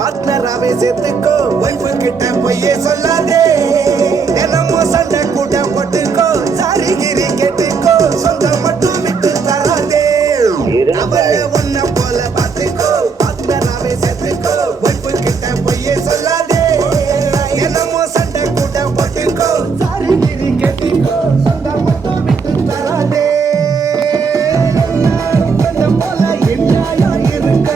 பார்ட்னராவே சேர்த்துக்கோ வைஃபு கிட்ட பொய்யே சொல்லாதே தினமும் சண்டை கூட போட்டுக்கோ சாரி கிரி கேட்டுக்கோ சொந்தம் மட்டும் விட்டு தராதே அவளை ஒன்ன போல பார்த்துக்கோ பார்ட்னராவே சேர்த்துக்கோ வைஃபு கிட்ட பொய்யே சொல்லாதே தினமும் சண்டை கூட போட்டுக்கோ சாரி கிரி கேட்டுக்கோ சொந்தம் மட்டும் விட்டு தராதே போல என்னாயா இருக்க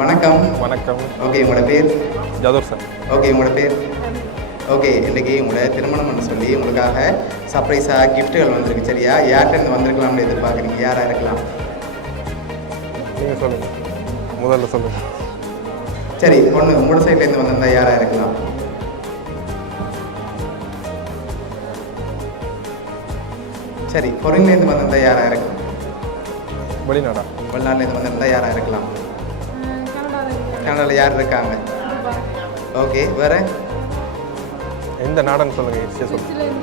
வணக்கம். வணக்கம். ஓகே, உங்களோட பேர்? ஜாதூர் சார். ஓகே, உங்களோட பேர்? ஓகே, இன்றைக்கி உங்களோட திருமணம்னு சொல்லி உங்களுக்காக சர்ப்ரைஸாக கிஃப்ட்டுகள் வந்திருக்கு. சரியா? யார்கிட்ட வந்திருக்கலாம்னு எதிர்பார்க்குறீங்க? யாராக இருக்கலாம்? நீங்கள் சொல்லுங்கள், முதல்ல சொல்லுங்கள். சரி, பொண்ணு உங்களோட சைட்லேருந்து வந்திருந்தா யாராக இருக்கலாம்? சரி, பொருள்லேருந்து வந்திருந்தா யாராக இருக்கலாம்? வெளிநாடா? வெளிநாட்டிலேருந்து வந்திருந்தா யாராக இருக்கலாம்? கனடாவில் யார் இருக்காங்க? ஓகே, வேறு எந்த நாடுன்னு சொல்லுங்கள், ஈஸியாக சொல்லுங்கள்.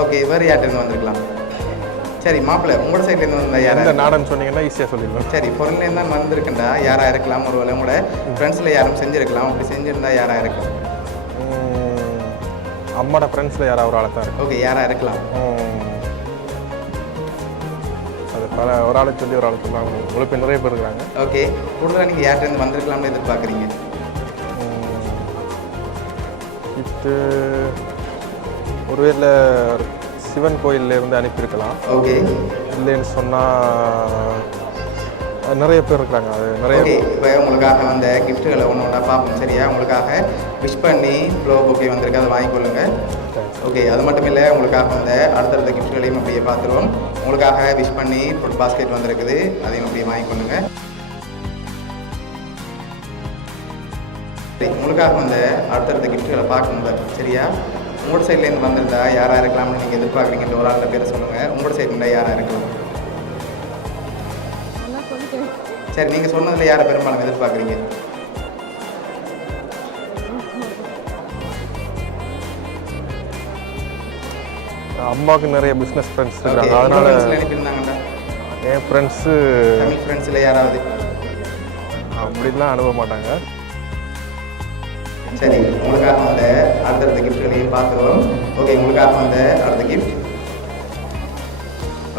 ஓகே, வேறு யார்கிட்ட வந்திருக்கலாம்? சரி, மாப்பிள்ளை உங்களோட சைட்லேருந்து வந்தால் யார்? எந்த நாடுன்னு சொன்னீங்கன்னா ஈஸியாக சொல்லிடலாம். சரி, பொருள்லேருந்து தான் வந்திருக்குண்டா யாராக இருக்கலாம்? ஒரு வேளை உங்களோட ஃப்ரெண்ட்ஸில் யாரும் செஞ்சுருக்கலாம். அப்படி செஞ்சுருந்தா யாராக இருக்கலாம்? அம்மாவோட ஃப்ரெண்ட்ஸில் யாராவது ஒரு ஆளை தான் இருக்கு. ஓகே, யாராக இருக்கலாம்? அது பல ஒரு ஆளை சொல்லி ஒரு ஆளை சொல்லாங்க. உங்களுக்கு நிறைய பேர் இருக்கிறாங்க. ஓகே, கூடுதலாக நீங்கள் யார்கிட்ட வந்திருக்கலாம்னு எதிர்பார்க்குறீங்க? இது ஒருவேளை சிவன் கோயிலேருந்து அனுப்பியிருக்கலாம். ஓகே, இல்லைன்னு சொன்னால் நிறைய பேர் இருக்கிறாங்க. அது நிறைய. ஓகே, இப்போ உங்களுக்காக வந்த கிஃப்ட்டுகளை ஒன்று ஒன்றா பார்ப்போம். சரியா? உங்களுக்காக விஷ் பண்ணி ஃப்ளோ ஓகே வந்திருக்கு, அதை வாங்கிக்கொள்ளுங்க. ஓகே, அது மட்டும் இல்லை, உங்களுக்காக வந்த அடுத்தடுத்த கிஃப்ட்டுகளையும் அப்படியே பார்த்துருவோம். உங்களுக்காக விஷ் பண்ணி ஃபுட் பாஸ்கெட் வந்திருக்குது, அதையும் அப்படியே வாங்கிக்கொள்ளுங்க. உங்களுக்காக வந்த அடுத்தடுத்த கிஃப்ட்டுகளை பார்க்கணும். சரியா? உங்களோட சைட்லேருந்து வந்திருந்தா யாராக இருக்கலாம்னு நீங்கள் எதிர்பார்க்குறீங்கன்ற ஒரு ஆளோட பேரை சொல்லுங்கள். உங்களோட சைட்லேருந்து யாராக இருக்கலாம்? சரி, நீங்கள் சொன்னதில் யாரை பெரும்பாலும் எதிர்பார்க்குறீங்க? அம்மாவுக்கு நிறைய பிஸ்னஸ் ஃப்ரெண்ட்ஸ் இருக்காங்க. அதனால் அனுப்பியிருந்தாங்கடா. என் ஃப்ரெண்ட்ஸு தமிழ் ஃப்ரெண்ட்ஸில் யாராவது? அப்படிலாம் அனுப்ப மாட்டாங்க. சரி, உங்களுக்காக வந்த அடுத்தடுத்த கிஃப்ட்களையும் பார்த்துருவோம். ஓகே, உங்களுக்காக வந்த அடுத்த கிஃப்ட்.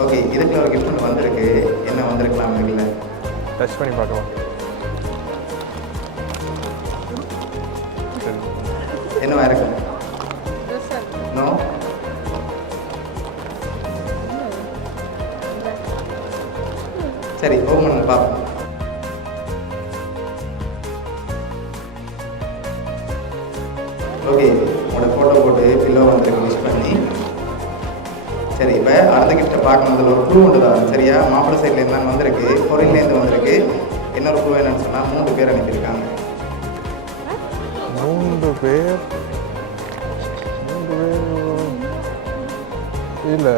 ஓகே, இதுக்குள்ள ஒரு கிஃப்ட் ஒன்று வந்திருக்கு. என்ன வந்திருக்கலாம் இருக்குல்ல? டச் பண்ணி பார்க்கலாம். சரி, என்னவா இருக்கு? நோ. சரி, ஓப்பன் பண்ணி பார்ப்போம். ஓகே, உங்களோட ஃபோட்டோ போட்டு பில்லோ வந்துருக்கு விஷ் பண்ணி. சரி, இப்போ அடுத்த கிஃப்ட்டை பார்க்கணும். அதில் ஒரு க்ளூ ஒன்று தான். சரியா, மாப்பிள்ளை சைட்லேருந்து தான் வந்திருக்கு, ஃபொரின்லேருந்து வந்திருக்கு. இன்னொரு க்ளூ என்னன்னு சொன்னால் 3 பேர் அனுப்பியிருக்காங்க. 3 பேர் இல்லை,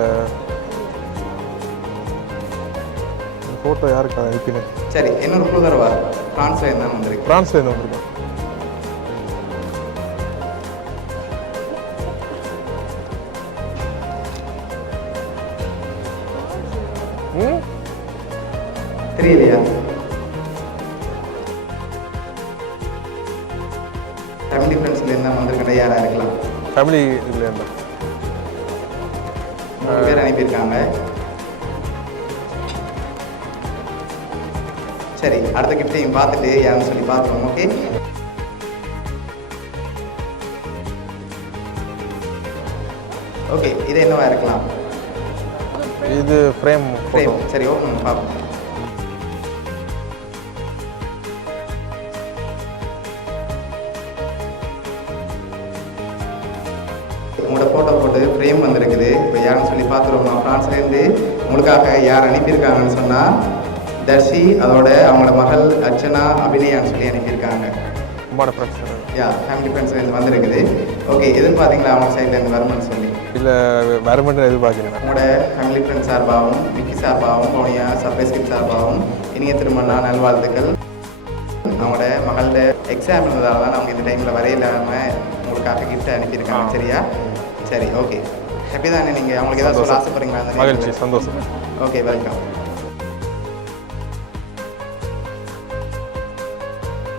ஃபோட்டோ யாருக்கு அனுப்பினேன்? சரி, இன்னொரு க்ளூ தரவா? ஃப்ரான்ஸ்லேருந்து தான் வந்திருக்கு. ஃப்ரான்ஸ்லேருந்து வந்திருக்கேன். தெரியலையா? ஃபேமிலி ஃப்ரெண்ட்ஸ்லேருந்து தான் வந்திருக்கேன். யாராக இருக்கலாம்? ஃபேமிலி இதில் இருந்தா 3 பேர் அனுப்பியிருக்காங்க. சரி, அடுத்த கிஃப்ட்டையும் பார்த்துட்டு யாருன்னு சொல்லி பார்த்துருவோம். ஓகே, ஓகே, இது என்னவா இருக்கலாம்? இது ஃப்ரேம் ஃபோட்டோ. சரி, ஓப்பன் பார்ப்போம். உங்களோட ஃபோட்டோ போட்டு ஃப்ரேம் வந்திருக்குது. இப்போ யாருன்னு சொல்லி பார்த்துருவோம். ஃப்ரான்ஸ்லேருந்து உங்களுக்காக யார் அனுப்பியிருக்காங்கன்னு சொன்னால் தர்ஷி, அதோட அவங்களோட மகள் அர்ச்சனா, அபிநயான்னு சொல்லி அனுப்பியிருக்காங்க. உங்களோட ஃப்ரெண்ட்ஸ்? யா, ஃபேமிலி ஃப்ரெண்ட்ஸ்லேருந்து வந்திருக்குது. ஓகே, எதிர்பார்த்தீங்களா அவங்க சைட்லேருந்து வருமானு சொல்லி? இல்லை, வருமானம் எதிர்பார்க்கிறேன். உங்களோட ஃபேமிலி ஃப்ரெண்ட்ஸ் சார்பாகவும், விக்கி சார்பாகவும், பவுனியா சர்ப்ரைஸ் கிஃப்ட் சார்பாகவும் இனிய திருமண நல்வாழ்த்துக்கள். அவங்களோட மகளோட எக்ஸாம் இருந்ததால தான் அவங்க இந்த டைமில் வரையில்லாமல் உங்களுக்காக கிஃப்ட் அனுப்பியிருக்காங்க. சரியா? சரி, ஓகே. ஹாப்பி தானே நீங்கள்? அவங்களுக்கு ஏதாவது சொல்ல ஆசைப்படுறீங்களா? மகிழ்ச்சி, சந்தோஷம். Okay, welcome.